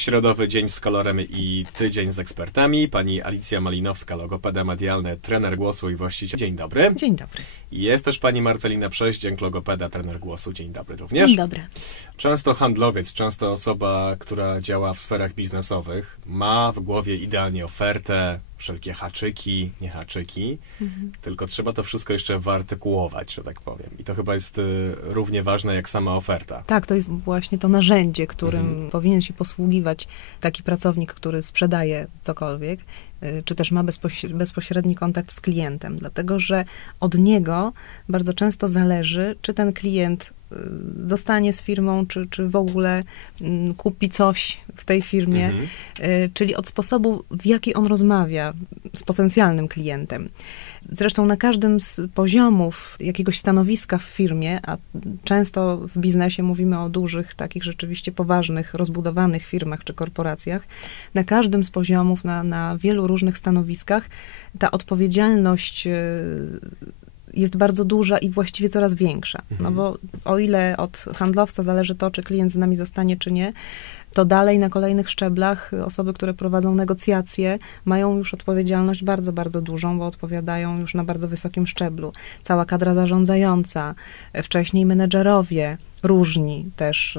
Środowy dzień z kolorem i tydzień z ekspertami. Pani Alicja Malinowska, logopeda medialny, trener głosu i właściciel. Dzień dobry. Dzień dobry. Jest też pani Marcelina Przeździęk, logopeda, trener głosu. Dzień dobry również. Dzień dobry. Często handlowiec, często osoba, która działa w sferach biznesowych, ma w głowie idealnie ofertę, wszelkie haczyki, nie haczyki, Mhm. tylko trzeba to wszystko jeszcze wyartykułować, że tak powiem. I to chyba jest y, równie ważne jak sama oferta. Tak, to jest właśnie to narzędzie, którym Mhm. powinien się posługiwać taki pracownik, który sprzedaje cokolwiek, y, czy też ma bezpoś- bezpośredni kontakt z klientem, dlatego że od niego bardzo często zależy, czy ten klient zostanie z firmą, czy, czy w ogóle mm, kupi coś w tej firmie, Mhm. y, czyli od sposobu, w jaki on rozmawia z potencjalnym klientem. Zresztą na każdym z poziomów jakiegoś stanowiska w firmie, a często w biznesie mówimy o dużych, takich rzeczywiście poważnych, rozbudowanych firmach czy korporacjach, na każdym z poziomów, na, na wielu różnych stanowiskach, ta odpowiedzialność y, jest bardzo duża i właściwie coraz większa. No Mhm. bo o ile od handlowca zależy to, czy klient z nami zostanie, czy nie, to dalej na kolejnych szczeblach osoby, które prowadzą negocjacje, mają już odpowiedzialność bardzo, bardzo dużą, bo odpowiadają już na bardzo wysokim szczeblu. Cała kadra zarządzająca, wcześniej menedżerowie, różni też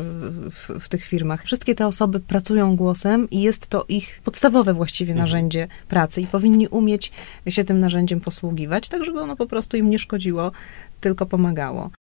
w, w tych firmach. Wszystkie te osoby pracują głosem i jest to ich podstawowe właściwie Mhm. narzędzie pracy i powinni umieć się tym narzędziem posługiwać, tak żeby ono po prostu im nie szkodziło, tylko pomagało.